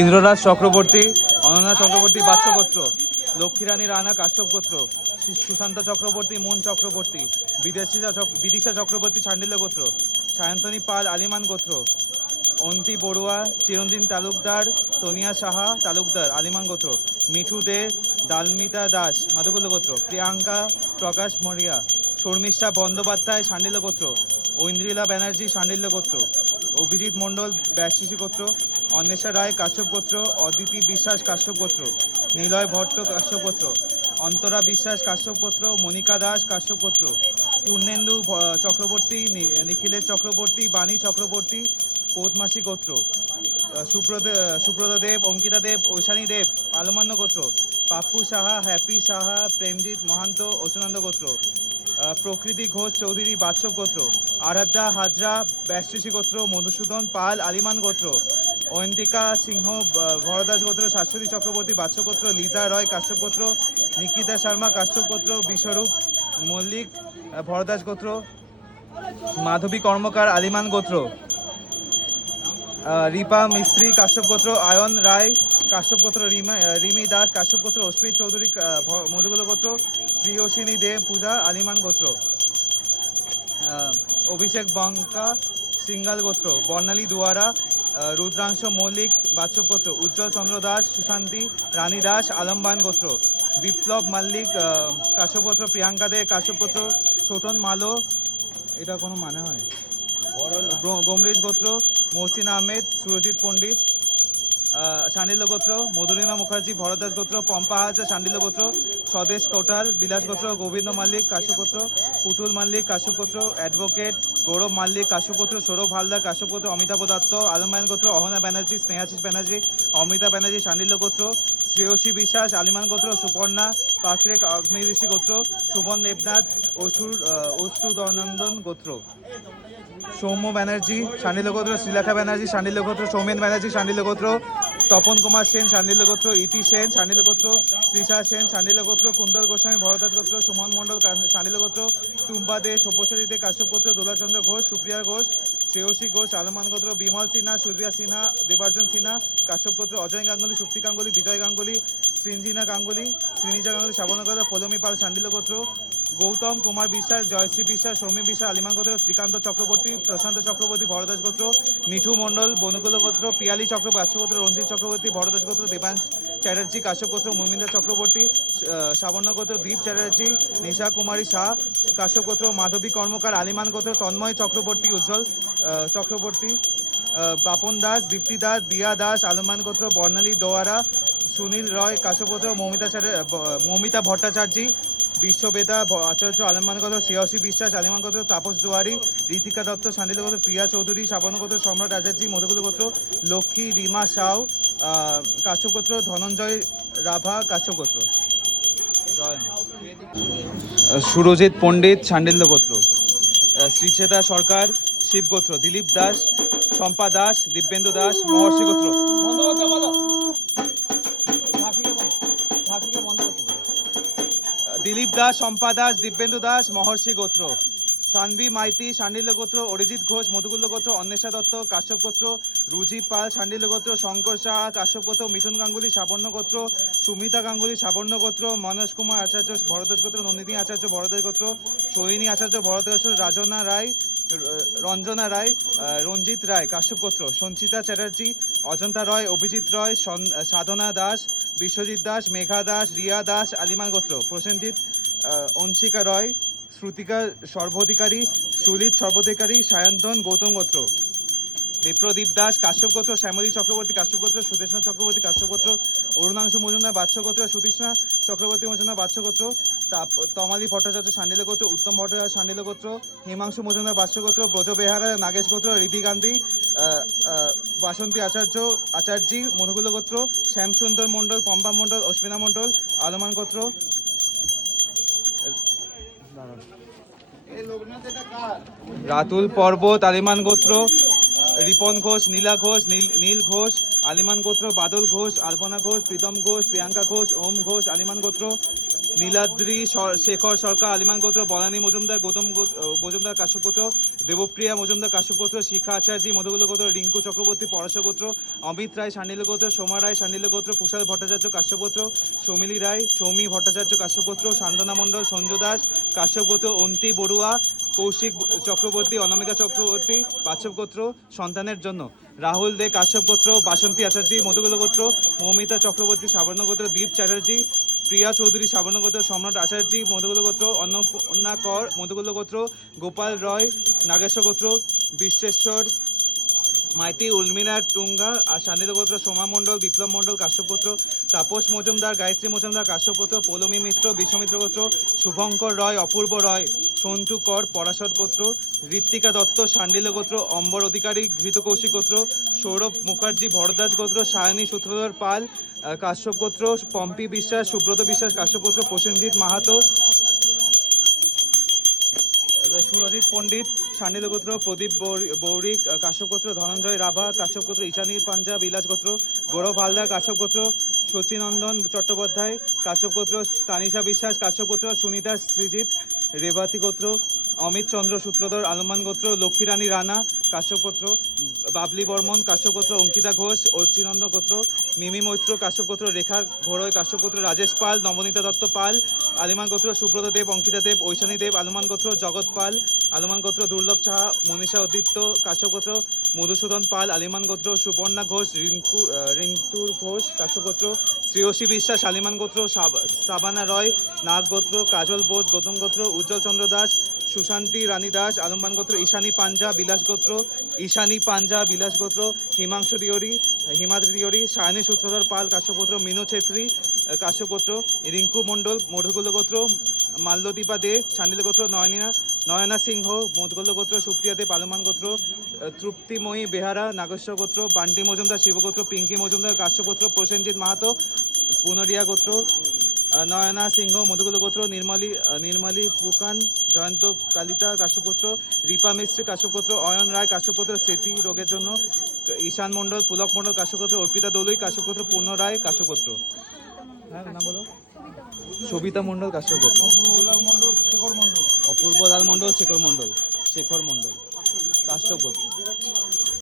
ইন্দ্ররাজ চক্রবর্তী, অনন্যা চক্রবর্তী বাচ্চ গোত্র, লক্ষ্মীরানী রানা কাশ্যপ গোত্র, সুশান্ত চক্রবর্তী মুন চক্রবর্তী, বিদিশা চক্রবর্তী চান্ডিল্য গোত্র, সায়ন্তনী পাল আলিমান গোত্র, অন্তি বড়ুয়া চিরঞ্জিন তালুকদার, তনিয়া সাহা তালুকদার আলিমান গোত্র, মিঠু দে দালমিতা দাস মাধুকুল্য গোত্র, প্রিয়াঙ্কা প্রকাশ মরিয়া, শর্মিষ্ঠা বন্দ্যোপাধ্যায় শাণ্ডিল্য গোত্র, ঐন্দ্রিলা ব্যানার্জি শাণ্ডিল্য গোত্র, অভিজিৎ মণ্ডল ব্যাসিসি গোত্র, অন্বেষা রায় কাশ্যপ গোত্র, অদিতি বিশ্বাস কাশ্যপ গোত্র, নিলয় ভট্ট কাশ্যপ গোত্র, অন্তরা বিশ্বাস কাশ্যপ গোত্র, মনিকা দাস কাশ্যপ গোত্র, পূর্ণেন্দু চক্রবর্তী, নিখিলেশ চক্রবর্তী, বাণী চক্রবর্তী পৌতমাসী গোত্র, সুব্রত দেব, অঙ্কিতা দেব, ঐশানী দেব আলমান্য গোত্র, পাপ্পু সাহা, হ্যাপি সাহা, প্রেমজিৎ মহান্ত অচুনন্দ গোত্র, প্রকৃতি ঘোষ চৌধুরী বাৎসব গোত্র, আরাধ্যা হাজরা ব্যাসৃষি গোত্র, মধুসূদন পাল আলিমান গোত্র, অয়ন্তিকা সিংহ ভরদাস গোত্র, শাশ্বতী চক্রবর্তী বাৎস গোত্র, লিজা রয় কাশ্যপ গোত্র, নিকিতা শর্মা কাশ্যপ গোত্র, বিশ্বরূপ মল্লিক ভরদাস গোত্র, মাধবী কর্মকার আলিমান গোত্র, রিপা মিস্ত্রি কাশ্যপ গোত্র, আয়ন রায় কাশ্যপ গোত্র, রিমি দাস কাশ্যপ গোত্র, অস্মিত চৌধুরী মধুকুল গোত্র, প্রিয়সিনী দে পূজা আলিমান গোত্র, অভিষেক বঙ্কা সিঙ্গাল গোত্র, বর্ণালী দুয়ারা রুদ্রাংশ মল্লিক বাৎসব গোত্র, উজ্জ্বল চন্দ্র দাস সুশান্তি রানী দাস আলম্বান গোত্র, বিপ্লব মাল্লিক কাশ্যপ গোত্র, প্রিয়াঙ্কা দে কাশ্যপ গোত্র, ছোটন মালো এটা কোনো মানে হয় গমরেজ গোত্র, মহসিন আহমেদ সুরজিৎ পণ্ডিত শাণ্ডিল্য গোত্র, মধুরিমা মুখার্জি ভরদাস গোত্র, পম্পা হাজরা শাণ্ডিল্য গোত্র, স্বদেশ কোটাল বিলাস গোত্র, গোবিন্দ মাল্লিক কাশ্যপ গোত্র, পুতুল মাল্লিক কাশ্যপ গোত্র, অ্যাডভোকেট গৌরব মাল্লিক কাশ্যপ গোত্র, সৌরভ হালদার কাশ্যপ গোত্র, অমিতাভ দত্ত আলমায়ন গোত্র, অহনা ব্যানার্জি স্নেহাশিস ব্যানার্জি অমৃতা ব্যানার্জি শাণ্ডিল্য গোত্র, শ্রেয়সী বিশ্বাস আলিমান গোত্র, সুপর্ণা পাকড়ে অগ্নিঋষি গোত্র, সুবন দেবনাথ অশ্রুদনন্দন গোত্র, সৌম্য ব্যানার্জি শাণ্ডিল্য গোত্র, শ্রীলেখা ব্যানার্জি শাণ্ডিল্য গোত্র, সৌমেন ব্যানার্জি শাণ্ডিল্য গোত্র, তপন কুমার সেন শাণ্ডিল্য গোত্র, ইতি সেন শাণ্ডিল্য গোত্র, তৃষা সেন শাণ্ডিল্য গোত্র, কুন্দল গোস্বামী ভরদাস গোত্র, সুমন মণ্ডল শাণ্ডিল্য গোত্র, টুম্পা দে সব্যসাচী দে কাশ্যপ গোত্র, দোলাচন্দ্র ঘোষ সুপ্রিয়া ঘোষ শ্রেয়সী ঘোষ আলমান গোত্র, বিমল সিনহা সুরভিয়া সিনহা দেবার্জন সিনহা কাশ্যপ গোত্র, অজয় গাঙ্গুলি সুপ্তি গাঙ্গুলি বিজয় গাঙ্গুলি সৃঞ্জিনা গাঙ্গুলি শ্রীনিজা গাঙ্গুলি শ্রাবণা গোত্র, পৌলমী পাল শাণ্ডিল্য গোত্র, গৌতম কুমার বিশ্বাস জয়শ্রী বিশ্বাস সৌমি বিশ্বাস আলিমান গোত্র, শ্রীকান্ত চক্রবর্তী প্রশান্ত চক্রবর্তী ভরদাস গোত্র, মিঠু মণ্ডল বনুকুল গোত্র, পিয়ালি চক্রবর্তী বাৎস গোত্র, রঞ্জিত চক্রবর্তী ভরদাস গোত্র, দেবাংশ চ্যাটার্জি কাশ্যপ গোত্র, মমিন্দর চক্রবর্তী শ্রাবণ্য গোত্র, দীপ চ্যাটার্জি নিশা কুমারী শাহ কাশ্যপ গোত্র, মাধবী কর্মকার আলিমান গোত্র, তন্ময় চক্রবর্তী উজ্জ্বল চক্রবর্তী, বাপন দাস দীপ্তি দাস দিয়া দাস আলমান গোত্র, বর্ণালী দোয়ারা সুনীল রয় কাশ্যপ গোত্র, মৌমিতা ভট্টাচার্যী বিশ্ববেদা আচার্য আলমান গোত্র, শ্রেয়সী বিশ্বাস আলিমান গোত্র, তাপস দুয়ারি ঋতিকা দত্ত শাণ্ডিল্য গোত্র, প্রিয়া চৌধুরী শ্রাবণ গোত্র, সম্রাট আচার্যী মধুকুল গোত্র, লক্ষ্মী রিমা সাউ কাশ্যপ গোত্র, ধনঞ্জয় রাভা কাশ্যপ গোত্র, সুরজিৎ পণ্ডিত শাণ্ডিল্য গোত্র, শ্রীচেতা সরকার শিব গোত্র, দিলীপ দাস শম্পা দাস দিব্যেন্দু দাস মহর্ষি গোত্র, দিলীপ দাস শম্পা দাস দিব্যেন্দু দাস মহর্ষি গোত্র, সানভি মাইতি শাণ্ডিল্য গোত্র, অরিজিৎ ঘোষ মধুকুল্য গোত্র, অন্বেষা দত্ত কাশ্যপ গোত্র, রুজি পাল শাণ্ডিল্য গোত্র, শঙ্কর সাহা কাশ্যপ গোত্র, মিঠুন গাঙ্গুলি সাবর্ণ গোত্র, সুমিতা গাঙ্গুলি সাবর্ণ গোত্র, মনোজ কুমার আচার্য ভরদাস গোত্র, নন্দিনী আচার্য ভরদাস গোত্র, সোহিনী আচার্য ভরদাস গোত্র, রাজনা রায় রঞ্জনা রায় রঞ্জিত রায় কাশ্যপ গোত্র, সঞ্চিতা চ্যাটার্জি অজন্তা রয় অভিজিৎ রয় সাধনা দাস বিশ্বজিৎ দাস মেঘা দাস রিয়া দাস আলিমান গোত্র, প্রসেনজিৎ অংশিকা রয় শ্রুতিকা সর্বাধিকারী সুলিত সর্বাধিকারী সায়ন্তন গৌতম গোত্র, বিপ্রদীপ দাস কাশ্যপ গোত্র, শ্যামলী চক্রবর্তী কাশ্যপ গোত্র, সুদেষ্ণা চক্রবর্তী কাশ্যপ গোত্র, অরুণাংশু মজুমদার বাৎস গোত্র, সুতৃষ্ণা চক্রবর্তী মজুমদার বাৎস গোত্র, তমালী ভট্টাচার্য শাণ্ডিল্য গোত্র, উত্তম ভট্টাচার্য শাণ্ডিল্য গোত্র, হিমাংশু মজুমদার বাৎস গোত্র, ব্রজ বেহারা নাগেশ গোত্র, রিধি গান্ধী বাসন্তী আচার্যী মধুকুল গোত্র, শ্যামসুন্দর মণ্ডল পম্পা মণ্ডল অশ্বিনা মণ্ডল আলমান গোত্র, রাতুল পর্বত আলিমান গোত্র, রিপন ঘোষ নীলা ঘোষ নীল ঘোষ আলিমান গোত্র, বাদল ঘোষ আলপনা ঘোষ প্রীতম ঘোষ প্রিয়াঙ্কা ঘোষ ওম ঘোষ আলিমান গোত্র, নীলাদ্রি শেখর সরকার আলিমান গোত্র, বনানী মজুমদার গৌতম মজুমদার কাশ্যপ গোত্র, দেবপ্রিয়া মজুমদার কাশ্যপ গোত্র, শিখা আচার্য মধুগুলো গোত্র, রিঙ্কু চক্রবর্তী পরশ গোত্র, অমিত রায় শান্ডিল্য গোত্র, সোমা রায় শান্ডিল্য গোত্র, কুশল ভট্টাচার্য কাশ্যপ গোত্র, সৌমিলি রায় সৌমি ভট্টাচার্য কাশ্যপ গোত্র, সান্ত্বনা মণ্ডল সঞ্জু দাস কাশ্যপ গোত্র, অন্তি বড়ুয়া কৌশিক চক্রবর্তী, অনামিকা চক্রবর্তী কাশ্যপ গোত্র সন্তানের জন্য, রাহুল দে কাশ্যপ গোত্র, বাসন্তী আচার্য মধুগুলো গোত্র, মৌমিতা চক্রবর্তী সাবর্ণ গোত্র, দীপ চ্যাটার্জি, প্রিয়া চৌধুরী সাবর্ণ গোত্র, সম্রাট আচার্য মধুগুলো গোত্র, অন্নপূর্ণা কর মধুগুলো গোত্র, গোপাল রয় নাগেশ্বর গোত্র, বিশ্বেশ্বর মাইতি উর্মিলা টুঙ্গা আর শান্ডিল্য গোত্র, সোমা মণ্ডল বিপ্লব মণ্ডল কাশ্যপ গোত্র, তাপস মজুমদার গায়ত্রী মজুমদার কাশ্যপ গোত্র, পৌলমী মিত্র বিশ্বমিত্র গোত্র, শুভঙ্কর রয় অপূর্ব রয় সন্টু কর পরাশর গোত্র, ঋত্বিকা দত্ত শান্ডিল্য গোত্র, অম্বর অধিকারী ঘৃত কৌশিক গোত্র, সৌরভ মুখার্জি ভরদ্বাজ গোত্র, সায়নী সূত্রধর পাল কাশ্যপ গোত্র, পম্পি বিশ্বাস সুব্রত বিশ্বাস কাশ্যপ গোত্র, প্রসেনজিৎ মাহাতো সুরজিৎ পণ্ডিত শান্ডিল্য গোত্র, প্রদীপ বৌরিক কাশ্যপ গোত্র, ধনঞ্জয় রাভা কাশ্যপ গোত্র, ঈশানী পাঞ্জা বিলাস গোত্র, গৌরব হালদার কাশ্যপ গোত্র, শচীনন্দন চট্টোপাধ্যায় কাশ্যপ গোত্র, তানিশা বিশ্বাস কাশ্যপ গোত্র, সুনিতা সৃজিত রেবাতি গোত্র, অমিত চন্দ্র সূত্রধর আলমান গোত্র, লক্ষ্মীরানী রানা কাশ্যপ গোত্র, বাবলি বর্মন কাশ্যপ গোত্র, অঙ্কিতা ঘোষ অর্চিনন্দ গোত্র, মিমি মৈত্র কাশ্যপ গোত্র, রেখা ঘোড়ই কাশ্যপ গোত্র, রাজেশ পাল নবনীতা দত্ত পাল আলিমান গোত্র, সুব্রত দেব অঙ্কিতা দেব ঐশানী দেব আলমান গোত্র, জগৎ পাল আলমান গোত্র, দুর্লভ সাহা মনীষা অদিত্য কাশ্যপ গোত্র, মধুসূদন পাল আলিমান গোত্র, সুপর্ণা ঘোষ রিন্তুর ঘোষ কাশ্যপ গোত্র, শ্রেয়সী বিশ্বাস আলিমান গোত্র, সাবানা রয় নাগ গোত্র, কাজল বোস গৌতম গোত্র, উজ্জ্বল চন্দ্র দাস সুশান্তি রানী দাস আলমান গোত্র, ঈশানী পাঞ্জা বিলাস গোত্র, হিমাংশু তিওয়ারি হিমাদ্রি তিওয়ারি, সায়নী সূত্রধর পাল কাশ্যপ গোত্র, মিনু ছেত্রী কাশ্যপ গোত্র, রিঙ্কু মণ্ডল মধুগুলো গোত্র, মাল্যদীপা দে শান্ডিল্য গোত্র, নয়না সিংহ মধুগুলো গোত্র, সুপ্রিয়া দে পালমান গোত্র, তৃপ্তিময়ী বেহারা নাগেশ্বর গোত্র, বান্টি মজুমদার শিবগোত্র, পিঙ্কি মজুমদার কাশ্যপ গোত্র, প্রসেনজিৎ মাহাতো পুনরিয়া গোত্র, নয়না সিংহ মধুগুলো গোত্র, নির্মলী পুকান জয়ন্ত কালিতা কাশ্যপ গোত্র, রিপা মিস্ত্রি কাশ্যপ গোত্র, অয়ন রায় কাশ্যপ গোত্র স্মৃতি রোগের জন্য, ঈশান মণ্ডল পুলক মণ্ডল কাশ্যপ গোত্র, অর্পিতা দলুই কাশ্যপ গোত্র, পূর্ণ রায় কাশ্যপ গোত্র। হ্যাঁ নাম বলো। সবিতা মণ্ডল কাশ্যপ গোত্র, অপূর্ব লাল মণ্ডল শেখর মণ্ডল কাশ্যপ গোত্র।